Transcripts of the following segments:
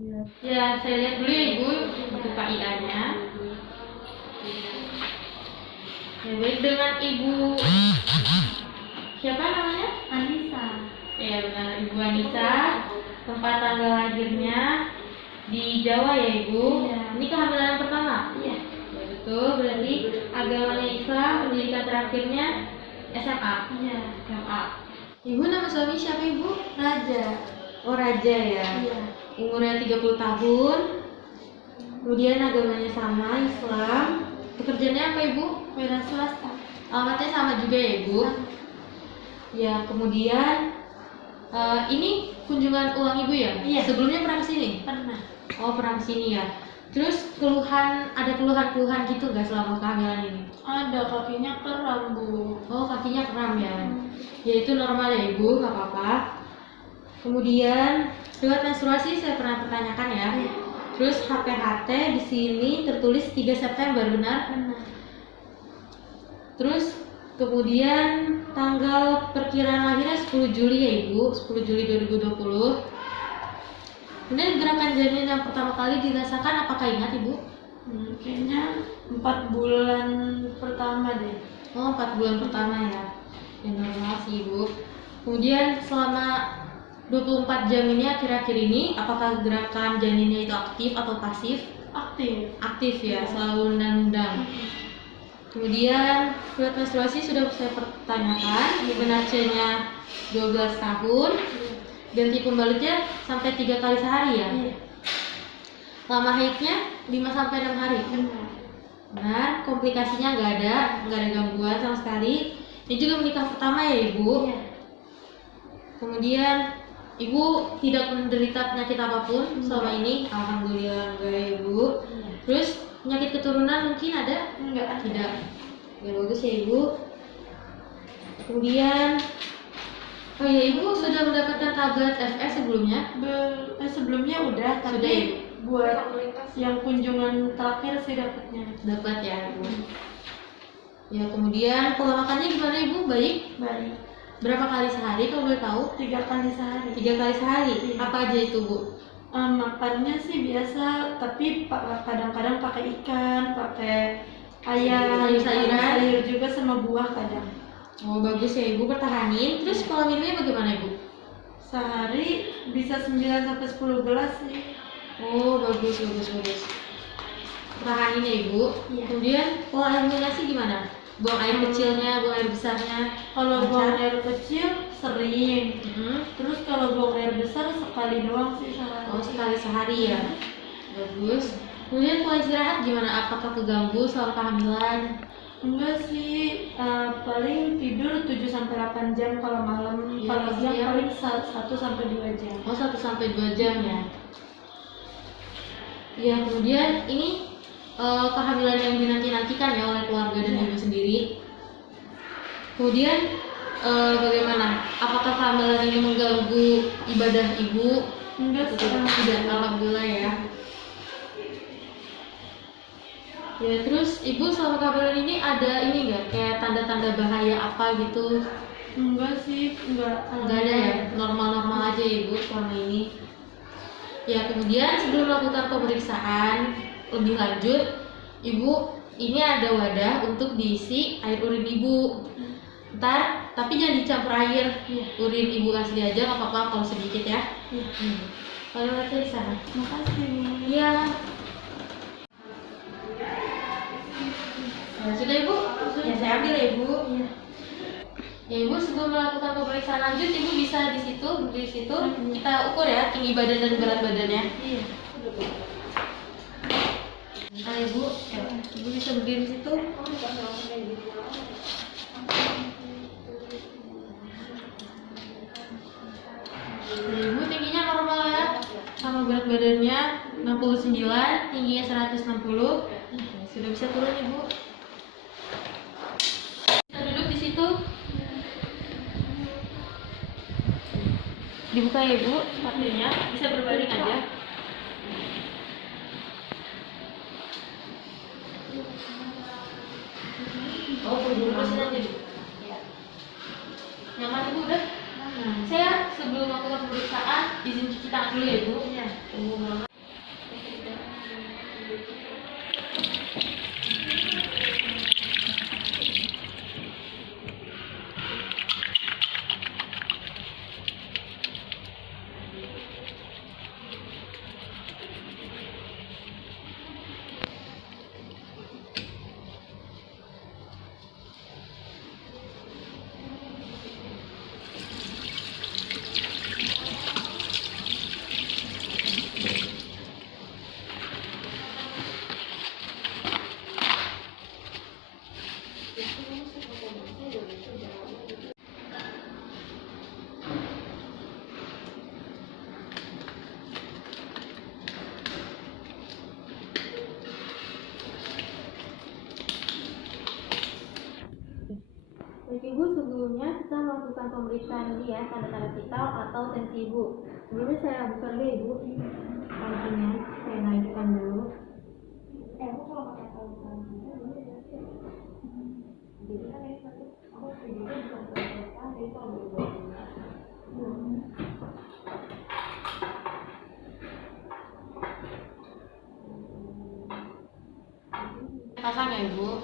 Ya, saya lihat dulu ya Ibu untuk KIA-nya. Ya, baik, dengan Ibu siapa namanya? Anissa. Ya, benar, Ibu Anissa. Tempat tanggal lahirnya di Jawa ya Ibu. Iya. Ini kehamilan pertama? Iya. Ya, betul, berarti agamanya Islam, pendidikan terakhirnya SMA. Iya. SMA. Ibu nama suami siapa Ibu? Raja. Oh, Raja ya. Iya. Umurnya 30 tahun. Kemudian agamanya sama, Islam. Pekerjaannya apa Ibu? Wira swasta. Alamatnya sama juga ya Ibu. Ya, kemudian ini kunjungan ulang Ibu ya? Iya. Sebelumnya pernah kesini? Pernah. Oh, pernah kesini ya. Terus ada keluhan-keluhan gitu nggak selama kehamilan ini? Ada, kakinya kram, Bu. Oh, kakinya kram ya. Ya, itu normal ya Ibu, nggak apa-apa. Kemudian riwayat menstruasi saya pernah pertanyakan ya. Iya. Terus HPHT di sini tertulis 3 September, benar? Benar. Terus kemudian tanggal perkiraan lahirnya 10 Juli ya Ibu, 10 Juli 2020. Kemudian gerakan janin yang pertama kali dirasakan apakah ingat Ibu? Kayaknya 4 bulan pertama deh. Oh, 4 bulan pertama ya. Ya, normal sih Ibu. Kemudian selama 24 jam ini akhir-akhir ini apakah gerakan janinnya itu aktif atau pasif? Aktif. Aktif ya, selalu nendang. Kemudian riwayat menstruasi sudah saya pertanyakan, IMC-nya 12 tahun, ganti pembalutnya sampai 3 kali sehari ya. Iya. Lama haidnya 5 sampai 6 hari. Benar. Benar, komplikasinya nggak ada gangguan sama sekali. Ini juga menikah pertama ya Ibu. Iya. Kemudian Ibu tidak menderita penyakit apapun selama ini, alhamdulillah enggak ya Ibu. Iya. Terus penyakit keturunan mungkin ada? Enggak ada. Tidak. Ya, bagus ya Ibu. Kemudian oh ya, Ibu sudah mendapatkan tablet FS sebelumnya? Sebelumnya udah, tapi Sudah, Ibu? buat yang kunjungan terakhir sih dapatnya. Dapat ya Ibu. Ya, kemudian pola makannya gimana Ibu? Baik? Baik. Berapa kali sehari kalau boleh tahu? 3 kali sehari. 3 kali sehari? Iya. Apa aja itu Bu? Makannya sih biasa, tapi kadang-kadang pakai ikan, pakai ayam, Sayur-sayuran? sayur juga sama buah kadang. Oh, bagus ya Ibu, pertahanin. Terus pola minumnya bagaimana Ibu? Sehari bisa 9 sampai 10 gelas sih. Oh, bagus. Pertahanin ya Ibu. Iya. Kemudian pola eliminasi gimana? Buang air kecilnya, buang air besarnya. Kalau buang lancar? air kecil sering. Terus kalau buang air besar sekali doang sih sehari. Oh, sekali sehari ya. Bagus. Kemudian pola istirahat gimana? Apakah keganggu selama kehamilan? Enggak sih, paling tidur 7 sampai 8 jam kalau malam. Iya, Kalau siang iya. paling 1 sampai 2 jam. Oh, 1 sampai 2 jam ya. Ya, kemudian ini kehamilan yang dinanti-nantikan ya oleh keluarga dan Ibu sendiri. Kemudian bagaimana? Apakah kehamilan ini mengganggu ibadah Ibu? Enggak sih. Tidak, alhamdulillah ya. Ya, terus Ibu selama kehamilan ini ada ini nggak kayak tanda-tanda bahaya apa gitu? Enggak sih, enggak. Nggak ada ya, normal-normal aja ya Ibu selama ini. Ya, kemudian sebelum melakukan pemeriksaan lebih lanjut, Ibu ini ada wadah untuk diisi air urin Ibu. Ntar, tapi jangan dicampur air. Urin Ibu asli aja, nggak apa-apa kalau sedikit ya. Iya. Kalau lihatnya di sana. Makasih. Iya. Ya, sudah Ibu? Ya, saya ambil ya Ibu. Iya. Ya Ibu, sebelum melakukan pemeriksaan lanjut, Ibu bisa di situ kita ukur ya tinggi badan dan berat badannya. Iya. Nah Ibu, ya, Ibu bisa berdiri di situ. Nah, Ibu tingginya normal ya, sama berat badannya 69, tingginya 160. Sudah bisa turun Ibu. Bisa duduk di situ. Dibuka ya Ibu, sepatunya, bisa berbaring aja. Oh, berurusin aja Bu. Nyaman Ibu udah? Saya sebelum melakukan pemeriksaan izin cuci tangan dulu ya Bu. Iya. Tunggu banget. pemeriksaan dia tanda-tanda vital atau tensi ibu. Sebelumnya saya buka dulu ya ibu. Tensinya saya naikkan dulu. Pasang ya ibu.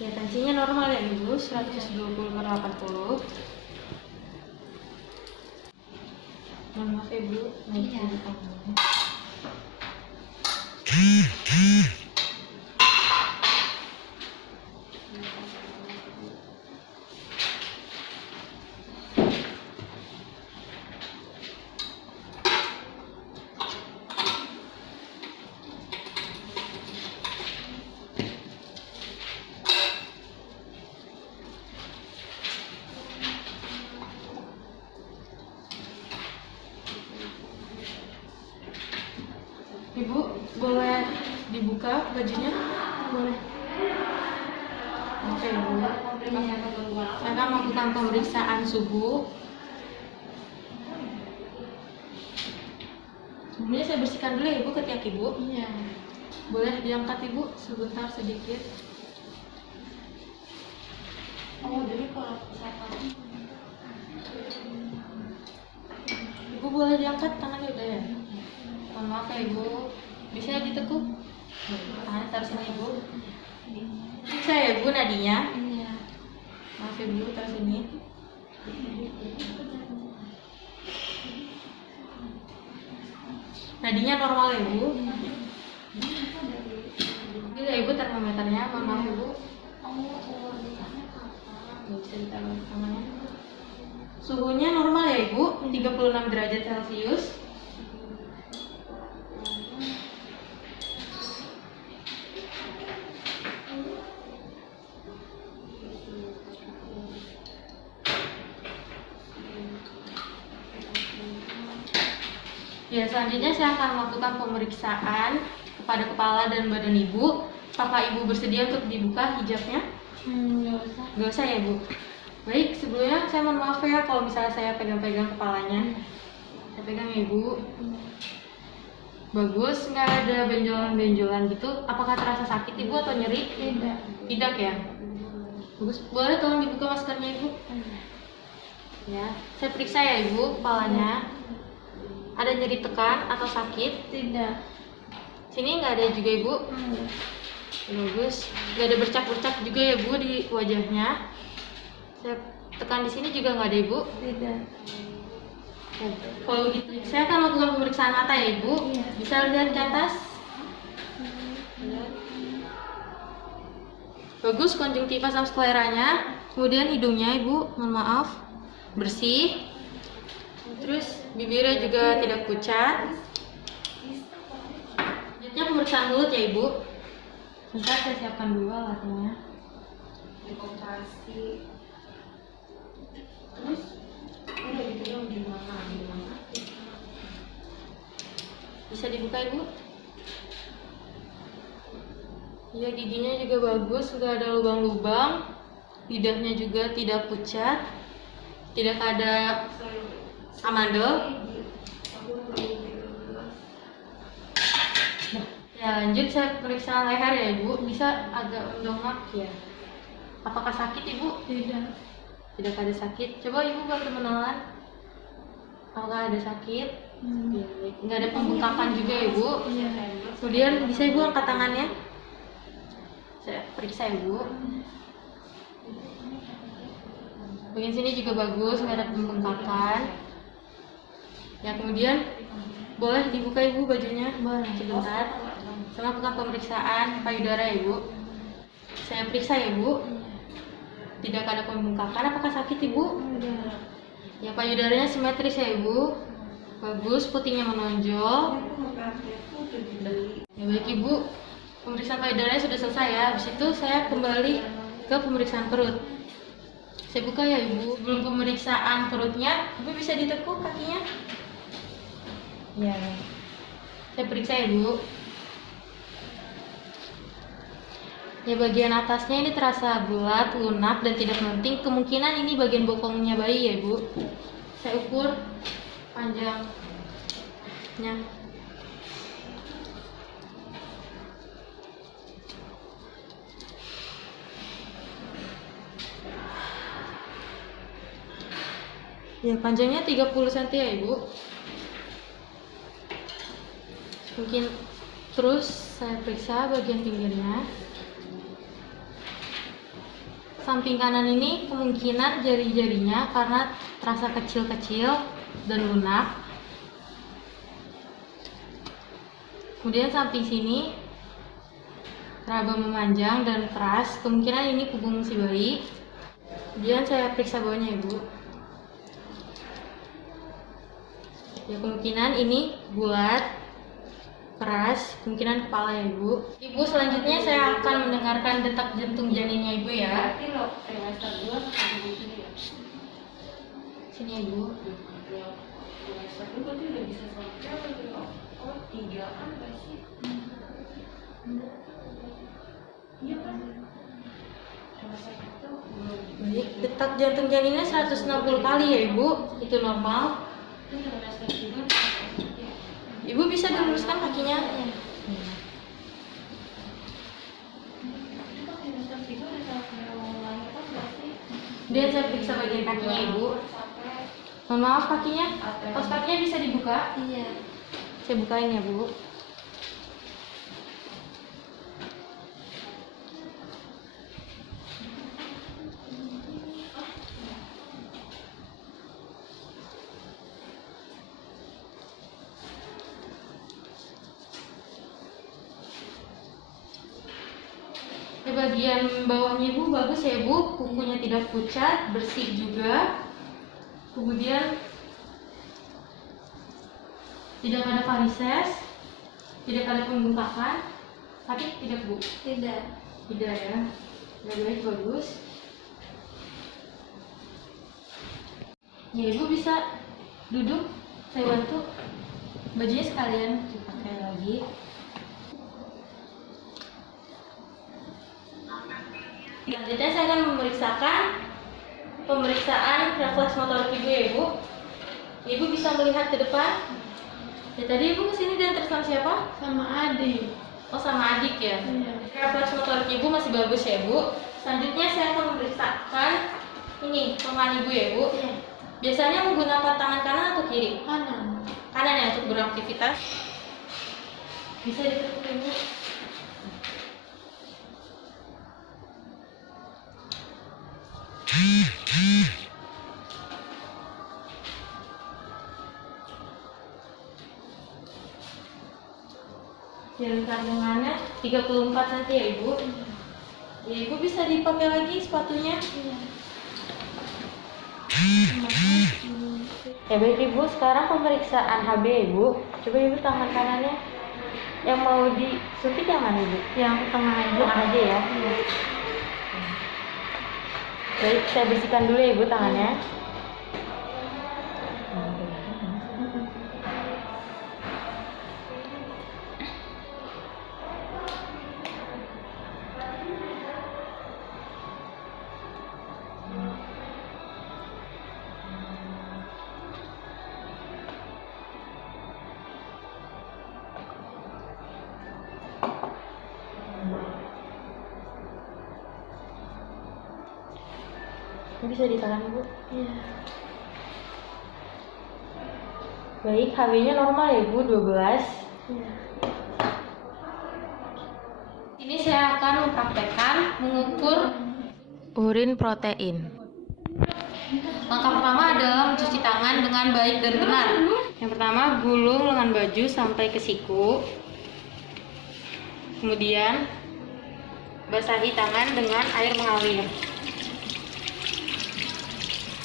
Ya, tensinya normal ya ibu, 120/80. Mohon maaf ya ibu, naikin tangannya. Ibu, boleh dibuka bajunya? Boleh. Oke, ibu. Saya akan melakukan pemeriksaan suhu. Sebelumnya saya bersihkan dulu ya ibu ketiak ibu. Iya. Boleh diangkat ibu sebentar sedikit. Oh, jadi kalau misalkan Ibu boleh diangkat tangannya udah ya? Mohon maaf ya ibu. Bisa ditekuk? Tangan taruh sini ibu. Bisa ya ibu nadinya? iya. Maaf ya ibu, taruh sini. Nadinya normal ya ibu? Ini ya ibu termometernya, mohon maaf ibu. Nggak bisa ditaruh di tangannya. Suhunya normal ya ibu, 36 derajat Celcius. Ya, selanjutnya saya akan melakukan pemeriksaan kepada kepala dan badan ibu. Apakah ibu bersedia untuk dibuka hijabnya? Nggak usah. Gak usah ya bu. Baik, sebelumnya saya mohon maaf ya kalau misalnya saya pegang-pegang kepalanya. Saya pegang ya ibu. Bagus, nggak ada benjolan-benjolan gitu. Apakah terasa sakit ibu atau nyeri? Tidak. Tidak ya. Bagus, boleh tolong dibuka maskernya ibu? Ya, saya periksa ya ibu kepalanya. Ada nyeri tekan atau sakit? Tidak. Sini nggak ada juga ibu. Enggak. Bagus, nggak ada bercak-bercak juga ya bu di wajahnya. Saya tekan di sini juga nggak ada ibu. Tidak. Kalau gitu, saya akan melakukan pemeriksaan mata ya ibu. Iya. Bisa lihat ke atas. Bagus, konjungtiva sama skleranya. Kemudian hidungnya ibu, mohon maaf, bersih. Terus bibirnya juga tidak pucat. Selanjutnya pemeriksaan mulut ya ibu. Sebentar saya siapkan dulu alatnya. Operasi. Terus udah dibilang gimana? Bisa dibuka ibu? Ya, giginya juga bagus, nggak ada lubang-lubang. Lidahnya juga tidak pucat, tidak ada amandel. Ya, lanjut saya periksa leher ya Ibu, bisa agak mendongak ya. Apakah sakit Ibu? Tidak. Tidak ada sakit. Coba Ibu bantu menelan. Apakah ada sakit? Ya, baik. Nggak ada pembengkakan juga ya Ibu. Iya. Kemudian bisa Ibu angkat tangannya. Saya periksa ya Ibu. Bagian sini juga bagus, nggak ada pembengkakan. Ya, kemudian boleh dibuka Ibu bajunya. Boleh. Sebentar. Saya lakukan pemeriksaan payudara ya Ibu. Saya periksa ya Ibu. Tidak ada pembengkakan. Apakah sakit Ibu? Tidak. Ya, payudaranya simetris ya Ibu. Bagus, putingnya menonjol. Ya baik Ibu, pemeriksaan payudaranya sudah selesai ya. Habis itu saya kembali ke pemeriksaan perut. Saya buka ya Ibu. Sebelum pemeriksaan perutnya, Ibu bisa ditekuk kakinya. Ya. Saya periksa ya Bu. Ya, bagian atasnya ini terasa bulat, lunak, dan tidak menting. Kemungkinan ini bagian bokongnya bayi ya Ibu. Saya ukur panjangnya. Ya, panjangnya 30 cm ya Ibu. Mungkin terus saya periksa bagian pinggirnya. Samping kanan ini kemungkinan jari-jarinya karena terasa kecil-kecil dan lunak. Kemudian samping sini teraba memanjang dan keras, kemungkinan ini punggung si bayi. Kemudian saya periksa bawahnya Ibu. Ya, kemungkinan ini bulat, keras, kemungkinan kepala ya Ibu. Ibu, selanjutnya saya akan mendengarkan detak jantung janinnya Ibu ya. Sini ya Ibu. Baik, detak jantung janinnya 160 kali ya Ibu. Itu normal. Ibu bisa diluruskan kakinya. Kemudian saya periksa bagian kakinya Ibu. Mohon maaf kakinya. Kaos kakinya bisa dibuka? Iya. Saya bukain ya Bu. Di bagian bawahnya Ibu bagus ya Bu, kukunya tidak pucat, bersih juga. Kemudian tidak ada varises, tidak ada pembengkakan, sakit tidak Bu? Tidak. Tidak ya, baik, bagus. Ya Ibu bisa duduk, saya bantu. Bajunya sekalian dipakai lagi. Selanjutnya saya akan memeriksakan pemeriksaan refleks motorik Ibu ya Ibu. Ibu bisa melihat ke depan. Ya, tadi Ibu kesini dan tersama siapa? Sama adik. Oh, sama adik ya. Iya. Refleks motorik Ibu masih bagus ya Bu. Selanjutnya saya akan memeriksakan ini tangan Ibu ya Bu. Iya. Biasanya menggunakan tangan kanan atau kiri? Kanan. Kanan ya untuk beraktivitas. Bisa ditekuk Ibu. Jalan kandungannya 34 cm ya Ibu. Ya Ibu bisa dipakai lagi sepatunya. Iya. Ya baik Ibu, sekarang pemeriksaan HB Ibu. Coba Ibu tangan kanannya. Yang mau disuntik yang mana Ibu? Yang tengah aja. Tengah aja ya. Iya. Baik, saya bersihkan dulu ya Ibu tangannya. Bisa ditahan ibu. Iya. Baik, HB-nya normal ya ibu, 12. Iya. Ini saya akan mempraktekkan mengukur urin protein. Langkah pertama adalah mencuci tangan dengan baik dan benar. Yang pertama, gulung lengan baju sampai ke siku. Kemudian, basahi tangan dengan air mengalir.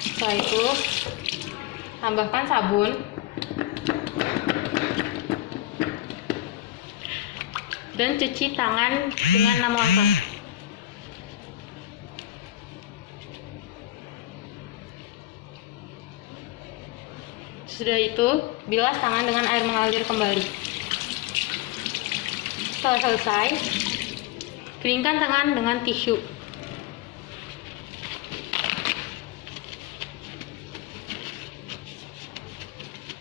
Setelah itu, tambahkan sabun. Dan cuci tangan dengan 6 langkah. Sesudah itu, bilas tangan dengan air mengalir kembali. Setelah selesai, keringkan tangan dengan tisu.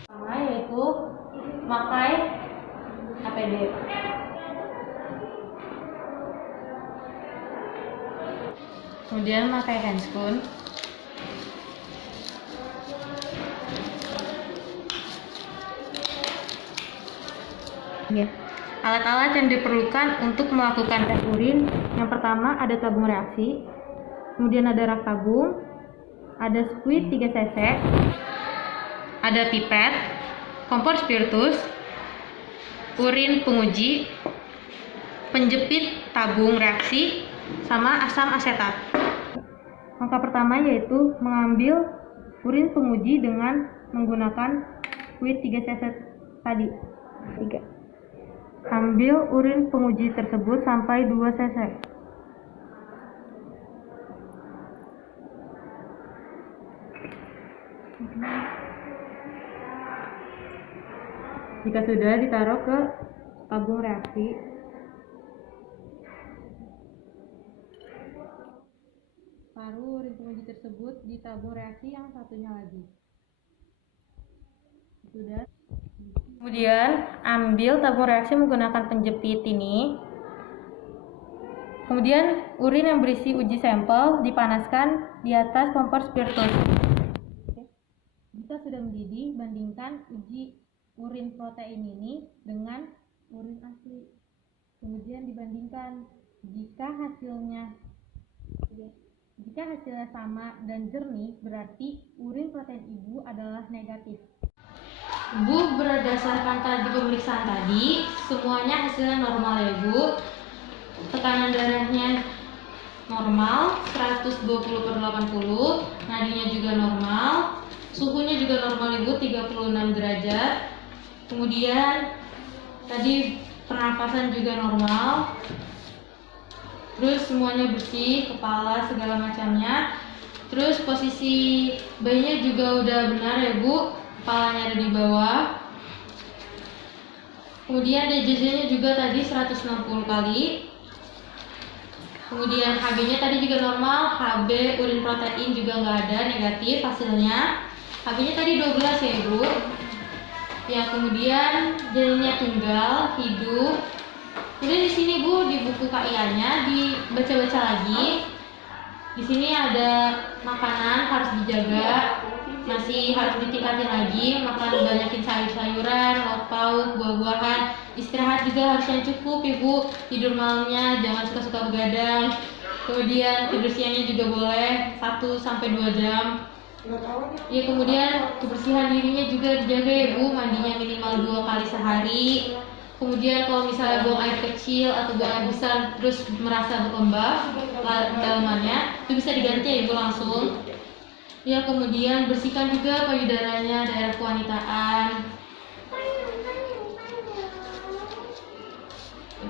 Pertama yaitu pakai APD. Kemudian pakai handscoon. Ya. Alat-alat yang diperlukan untuk melakukan tes urin, yang pertama ada tabung reaksi, kemudian ada rak tabung, ada squid 3 cc, ada pipet, kompor spiritus, urin penguji, penjepit tabung reaksi, sama asam asetat. Langkah pertama yaitu mengambil urin penguji dengan menggunakan squid 3 cc tadi. 3. Ambil urin penguji tersebut sampai 2 cc. Jika sudah, ditaruh ke tabung reaksi. Taruh urin penguji tersebut di tabung reaksi yang satunya lagi. Sudah. Kemudian ambil tabung reaksi menggunakan penjepit ini. Kemudian urin yang berisi uji sampel dipanaskan di atas kompor spiritus. Jika sudah mendidih, bandingkan uji urin protein ini dengan urin asli. Kemudian dibandingkan. Jika hasilnya sama dan jernih, berarti urin protein ibu adalah negatif. Bu, berdasarkan tadi pemeriksaan tadi, semuanya hasilnya normal ya Bu. Tekanan darahnya normal, 120/80, nadinya juga normal, suhunya juga normal Ibu, 36 derajat. Kemudian tadi pernafasan juga normal. Terus semuanya bersih, kepala segala macamnya. Terus posisi bayinya juga udah benar ya Bu. Kepalanya ada di bawah. Kemudian DJJ-nya juga tadi 160 kali. Kemudian HB-nya tadi juga normal, HB urin protein juga nggak ada, negatif hasilnya. HB-nya tadi 12 ya Ibu. Ya, kemudian janinnya tunggal, hidup. Kemudian di sini Bu, di buku KIA-nya dibaca-baca lagi. Di sini ada makanan harus dijaga. Masih harus ditingkatin lagi, makan banyakin sayur-sayuran, lauk pauk, buah-buahan. Istirahat juga harus yang cukup Ibu, tidur malamnya jangan suka-suka begadang. Kemudian tidur siangnya juga boleh 1-2 jam. Ya, kemudian kebersihan dirinya juga dijaga ya Bu, mandinya minimal 2 kali sehari. Kemudian kalau misalnya buang air kecil atau buang air besar terus merasa berlembab dalamannya, itu bisa diganti ya Ibu langsung. Ya, kemudian bersihkan juga payudaranya, daerah kewanitaan.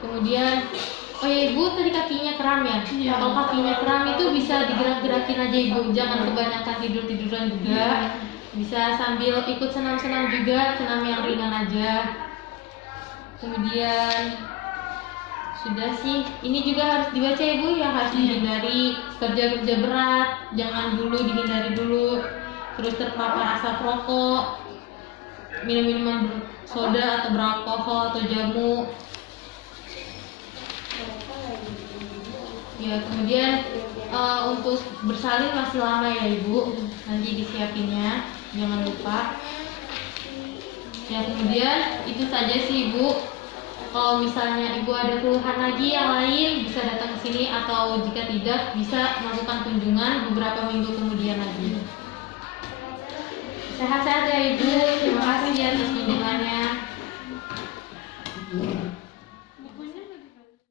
Kemudian, oh ya Ibu, tadi kakinya kram ya? Iya. Kalau kakinya kram itu bisa digerak-gerakin aja Ibu, jangan kebanyakan tidur-tiduran juga. Bisa sambil ikut senam-senam juga, senam yang ringan aja. Kemudian sudah sih, ini juga harus dibaca Ibu, yang harus dihindari kerja-kerja berat, jangan dulu dihindari dulu. Terus terpapar asap rokok, minum-minuman soda atau beralkohol atau jamu. Ya, kemudian Untuk bersalin masih lama ya Ibu, nanti disiapinnya, jangan lupa. Ya kemudian itu saja sih Ibu. Kalau misalnya Ibu ada keluhan lagi yang lain bisa datang ke sini, atau jika tidak bisa melakukan kunjungan beberapa minggu kemudian lagi. Sehat-sehat ya Ibu. Terima kasih atas kunjungan.